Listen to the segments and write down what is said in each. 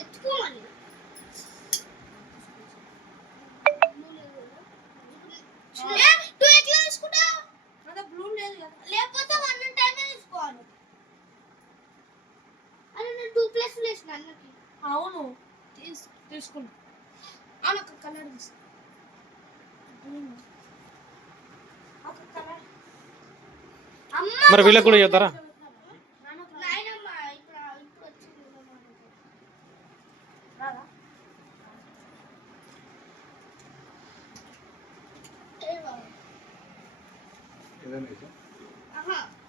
ఎత్తుకోమని లేకపోతే 1 టైం తీసుకోవాలి. అరే నేను 2 ప్లస్ వేసిన అన్నకి. అవును తీసుకున్నా. అన్న ఒక కలర్ తీసుకో. మరి వీళ్ళకి కూడా చేస్తారా?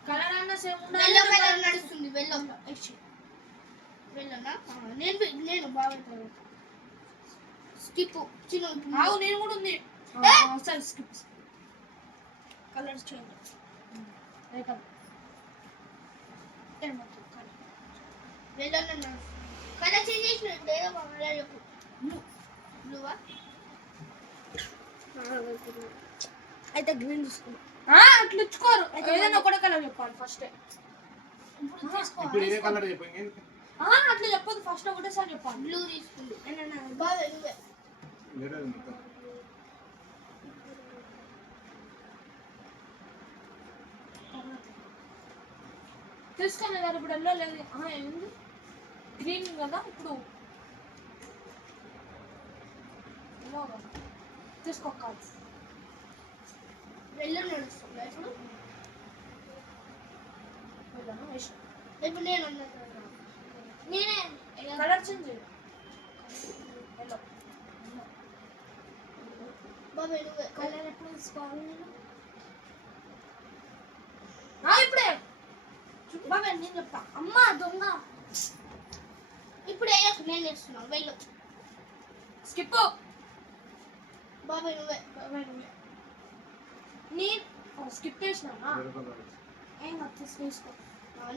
కలర్ అన్న సేమ్ ఉండాలి. కలర్ నడుస్తుంది. నేను బాగా స్కిప్ చిన్న నేను కూడా ఉంది. సరే skip colours change. Colour change చేసిన ఏదో చెప్పు. బ్లూవా అయితే గ్రీన్ తీసుకున్నా. అట్లా ఇచ్చుకోరు. ఏదైనా ఒకటే కలర్ చెప్పాలి ఫస్ట్. అట్లా చెప్పదు. ఫస్ట్ ఒకటేసారి చెప్పాలి. బ్లూ తీసుకుంది. తీసుకోండి కదా ఇప్పుడు ఎల్లో లేదు. ఏముంది గ్రీన్ కదా ఇప్పుడు తీసుకోవాలి. వెళ్ళను నడుస్తుంది. ఇప్పుడు నేను నేనే కలర్ చేంజ్ ఎల్లో. బాబాయ్ కలర్ ఎప్పుడు తీసుకోవాలి నేను? ఇప్పుడే బాబాయ్ నేను చెప్తా. అమ్మ దొంగ ఇప్పుడు నేను చేస్తున్నాను. వెళ్ళు స్కిప్. బాబాయ్ నువ్వే నేను స్కిప్ చేసినా ఏం కాదు తీసుకో.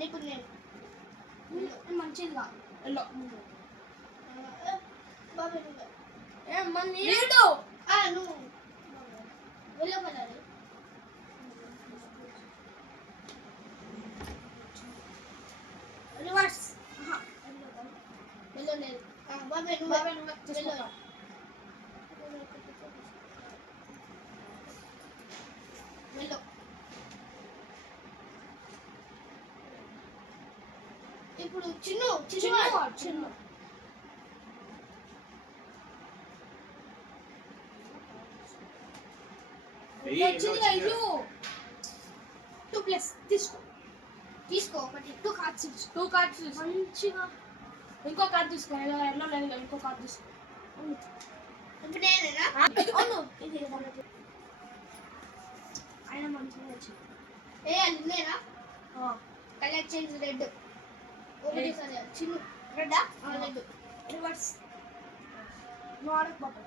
ఇప్పుడు నేను మంచిగా ఎల్లో. బాబాయ్ నువ్వే మళ్ళీ నువ్వు వెళ్ళు కలర్ రివర్స్. వెళ్ళు లేదు. బాబాయ్ నువ్వే వెళ్ళు. వెళ్ళు ఇప్పుడు చిన్ను అయ్యో 2 ప్లస్ తీసుకో ఒకటి 2 కార్డ్స్ మంచిగా. ఇంకో కార్డు తీసుకో. ఎల్లో లేదు. ఇంకో కార్డు తీసుకో. ఇప్పుడు నేనేనా? అవును ఇది ఆయన మంచిగా వచ్చింది. అది నేనా? Colour change red. ఒకటి సరే చిన్న రెడ్డా? Red reverse. నువ్వు ఆడకు బాబా.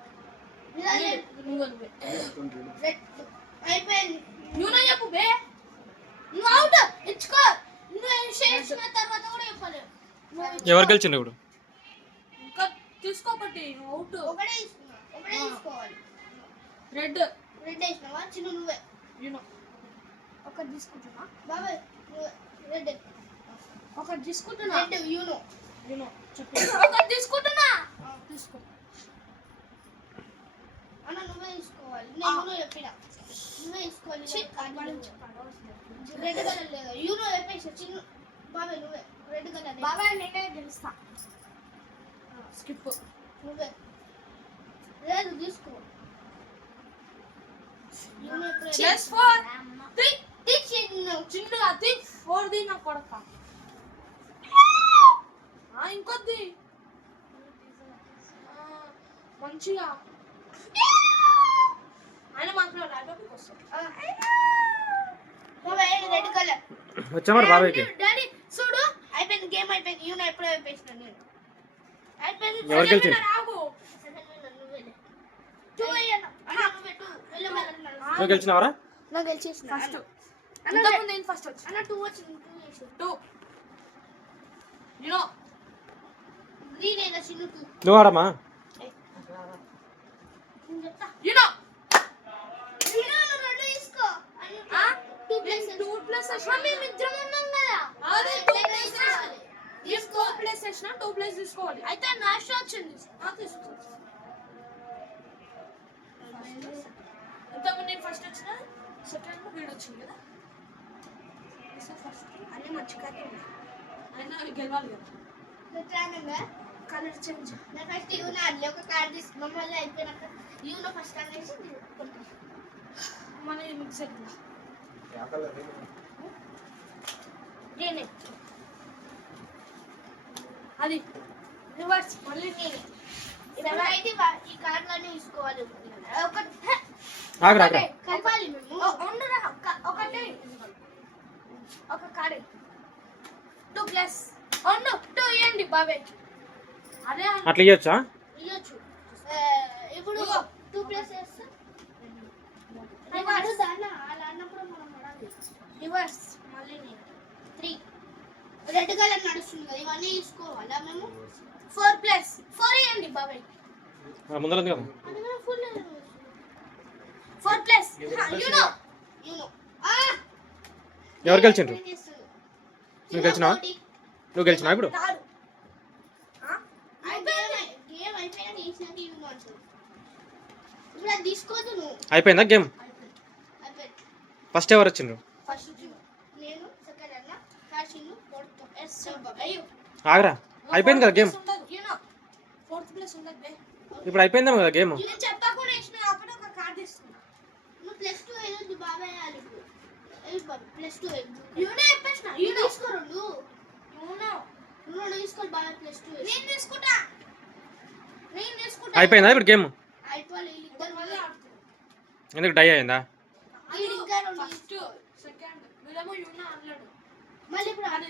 రెడ్ అయిపోయింది. నువ్వు చెప్పు బే. నువ్వు అవుట్ ఇచ్చుకో. నువ్వు చేసిన తర్వాత కూడా చెప్పలేదు. ఎవరు గెలిచిండు ఇప్పుడు? ఇంకా తీసుకోబట్టి అవుట్. ఒకటే తీసుకోవాలి. రెడ్ వేసినావా? చిన్న నువ్వే ఒకటి తీసుకుంటున్నా. బాబాయ్ రెడ్ ఒకటి తీసుకుంటున్నా. రెడ్ యూనో చెప్పు. ఒకటి తీసుకుంటున్నా. తీసుకో అన్న. నువ్వే తీసుకోవాలి. నేను చెప్పిన నువ్వే తీసుకోవాలి. రెడ్ కలర్ లేదు. యూనో చెప్పేసి చిన్న. బాబాయ్ నువ్వే రెడ్ కలర్. బాబాయ్ నేనే గెలుస్తా. స్కిప్. నువ్వే లేదు తీసుకో. యూనో +4 చిన్నగా 4 ది నా కొడక. ఇంకొద్ది మంచిగా ఆయన మాత్రం ల్యాప్టాప్కి వస్తాడు. రెడ్ కలర్ వచ్చా మరి బాబాయ్కి? డాడీ చూడు అయిపోయింది. గేమ్ అయిపోయింది. యూనో ఎప్పుడో అయిపోయినా నేను. అయిపోయింది. ఎవరు గెలిచిండు? నువ్వు గెలిచినావరా? నాకు గెలిచేసిన ఫస్ట్. అంతకుముందు నేను ఫస్ట్ వచ్చి అన్న 2 వచ్చింది. 2 యూనో గ్రీన్ అయినా చిన్న 2. నువ్వు ఆడమ్మా. చెప్తా యూనో రెడ్ తీసుకో. 2 ప్లస్ ప్లస్ మమ్మీ మిత్రం ఉన్నాం కదా. అదే 2 ప్లస్ తీసుకో ప్లేస్ వేసిన 2 ప్లేస్ తీసుకోవాలి. అయితే నా షాట్ వచ్చింది. తీసుకో. ఇంతకు నేను ఫస్ట్ వచ్చిన సెకండ్ వీడు వచ్చింది కదా. ఫస్ట్ అన్నీ మర్చిపోయి అయినా గెలవాలి కదా. Colour change. నా ఫస్ట్ యూనా అట్లే ఒక కార్డ్ తీసుకు మమ్మల్ని అయిపోయినాక యూనో ఫస్ట్ అనేసి మన మిక్స్ అవుతుంది. నేనే అది రివర్స్ మళ్ళీ నేనే ఇప్పుడు అయితే ఈ కార్డులన్నీ తీసుకోవాలి. ఆగరా కలపాలి మేము. ఉండరా ఒకటే ఒక కార్డ్ 2 ప్లస్ 2 ఇవ్వండి బాబాయ్. అదే అట్లా ఇవ్వచ్చా? ఇవ్వచ్చు. ఇప్పుడు 2 ప్లస్ వేస్తే దాన్ని అలా అన్నప్పుడు మనం అడాలి. రివర్స్ మళ్ళీ నేను 3 రెడ్ కలర్ నడుస్తుంది కదా, ఇవన్నీ తీసుకోవాలా మేము? 4 ప్లస్ 4 ఇవ్వండి బాబాయ్. ముందర ఉంది కదా. అది మనం ఫుల్ 4 ప్లస్ యూనో ఎవరు గెలిచిండ్రు? నువ్వు గెలిచినావా? నువ్వు గెలిచినావా ఇప్పుడు? కాదు గేమ్ అయిపోయినా తీసినాక యూనో అంటారు. ఇప్పుడు అది తీసుకోవద్దు నువ్వు. అయిపోయిందా గేమ్? అయిపోయింది. ఫస్ట్ ఎవరు వచ్చిండ్రు? ఫస్ట్ నేను, సెకండ్ అన్న, థర్డ్ చిన్ను, ఫోర్త్ ఎస్ అయ్యో ఆగరా అయిపోయింది కదా గేమ్. యూనో 4th ప్లస్ ఉండదు బే. ఇప్పుడు అయిపోయిందేమో కదా గేమ్. నేను చెప్పకుండా వేసిన అప్పుడు ఒక కార్డ్ తీసుకున్నా. నువ్వు +2 ఏదో బాబాయ్ ఆలి ఇప్పుడు +2 యూనో చెప్పేసిన యూనో తీసుకోరండు. యూనో నువ్వు తీసుకోవాలి బాబాయ్ +2 నేను తీసుకుంటా. అయిపోయిందా ఇప్పుడు గేమ్? అయిపోవాలి. ఇద్దరు మళ్ళీ వల్ల ఆడుతుంది. ఎందుకు డై అయిందా? ఇంకా రెండు ఫస్ట్ సెకండ్ వీళ్ళేమో యూనో అన్నాడు. మళ్ళీ ఇప్పుడు ఆడే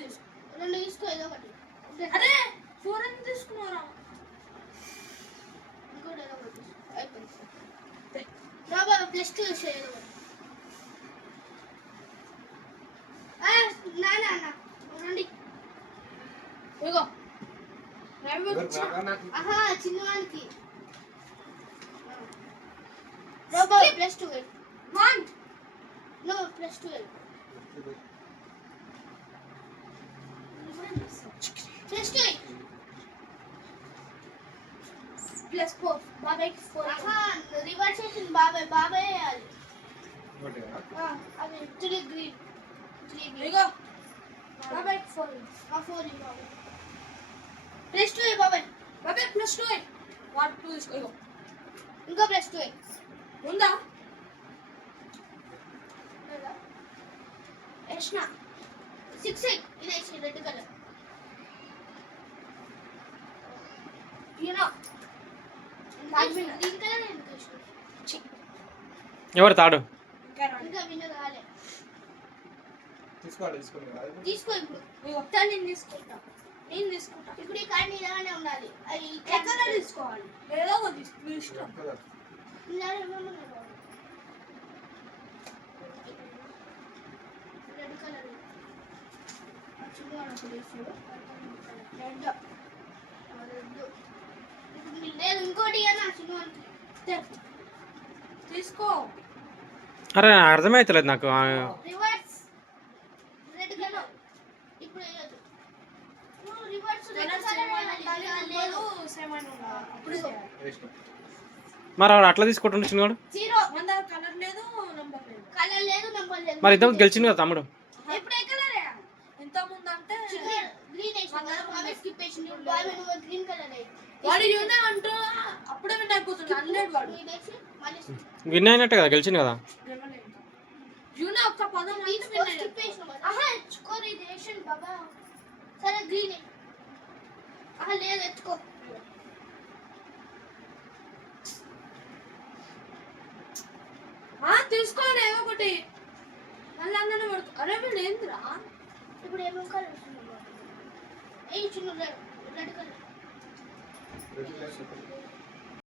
రెండు తీసుకో ఏదో ఒకటి. అరే 4 అని తీసుకున్నారా? ఇంకోటి ఏదో ఒకటి అయిపోయింది. బాబా +2 వేసే ఏదో ఒకటి. నా నా నా రండి. ఇగో ఆహా చిన్నవానికి బాబా +2 వన్ నో +2 +2 +4 బాబాయ్ 4. ఆహా రివర్స్ చేసింది బాబాయ్. బాబాయ్ వేయాలి. అది 3 గ్రీన్ ఇగో బాబాయ్ 4. 4 బాబాయ్ +2 బాబాయ్. బాబాయ్ +2 1 2 తీసుకో. ఇగో ఇంకో +2 ఉందా వేసిన 6 ఇది వేసి red colour you know green colour ఎందుకు వేసిన? ఎవరు తాడు? ఇంకా విన్న కాలే. తీసుకోండి తీసుకో ఇప్పుడు. ఇగో నేను తీసుకుంటా. ఇప్పుడు ఈ కార్డ్ నీలాగానే ఉండాలి. అది ఎక్కడ తీసుకోవాలి ఏదో ఒకటి తీసుకో మీ ఇష్టం. రెడ్ కలర్ లేదు ఇంకోటి అన్న చిన్నవానికి తీసుకో. అరే అర్థమైతలేదు నాకు. రివర్స్ రెడ్ కలర్ ఇప్పుడు వేయొద్దు. నువ్వు రివర్స్ రెడ్ కలర్ లేదు మరి వాడు అట్లా తీసుకుంటుండే చిన్నవాడు. 0 మన దగ్గర కలర్ లేదు నంబర్ లేదు. కలర్ లేదు నంబర్ లేదు. మరి ఇంతకు గెలిచింది కదా తమ్ముడు. ఇప్పుడు ఏ కలర్ ఎంత ముందు అంటే గ్రీన్ వేసి స్కిప్ వేసి బాయ్ నువ్వు గ్రీన్ కలర్ వేయి. వాడు యూనే అంటూ అప్పుడే విన్ అయిపోతుంది. అన్నాడు వాడు ఇది వేసి మళ్ళీ విన్ అయినట్టే కదా గెలిచింది కదా. యూనే ఒక్క పదం అంటే తీసుకో విన్ స్కిప్ అయ్యాడు. వేసిన ఆహా ఎత్తుకోరు ఇది వేసాను బాబా. సరే గ్రీన్ ఆహా లేదు ఎత్తుకో. తీసుకోండి ఏదో ఒకటి మళ్ళీ అన్ననే పడుతు. అరే వీళ్ళు ఏంద్రా ఇప్పుడు ఏమేమి కలర్ వస్తుంది? ఏ చిన్న రెడ్ కలర్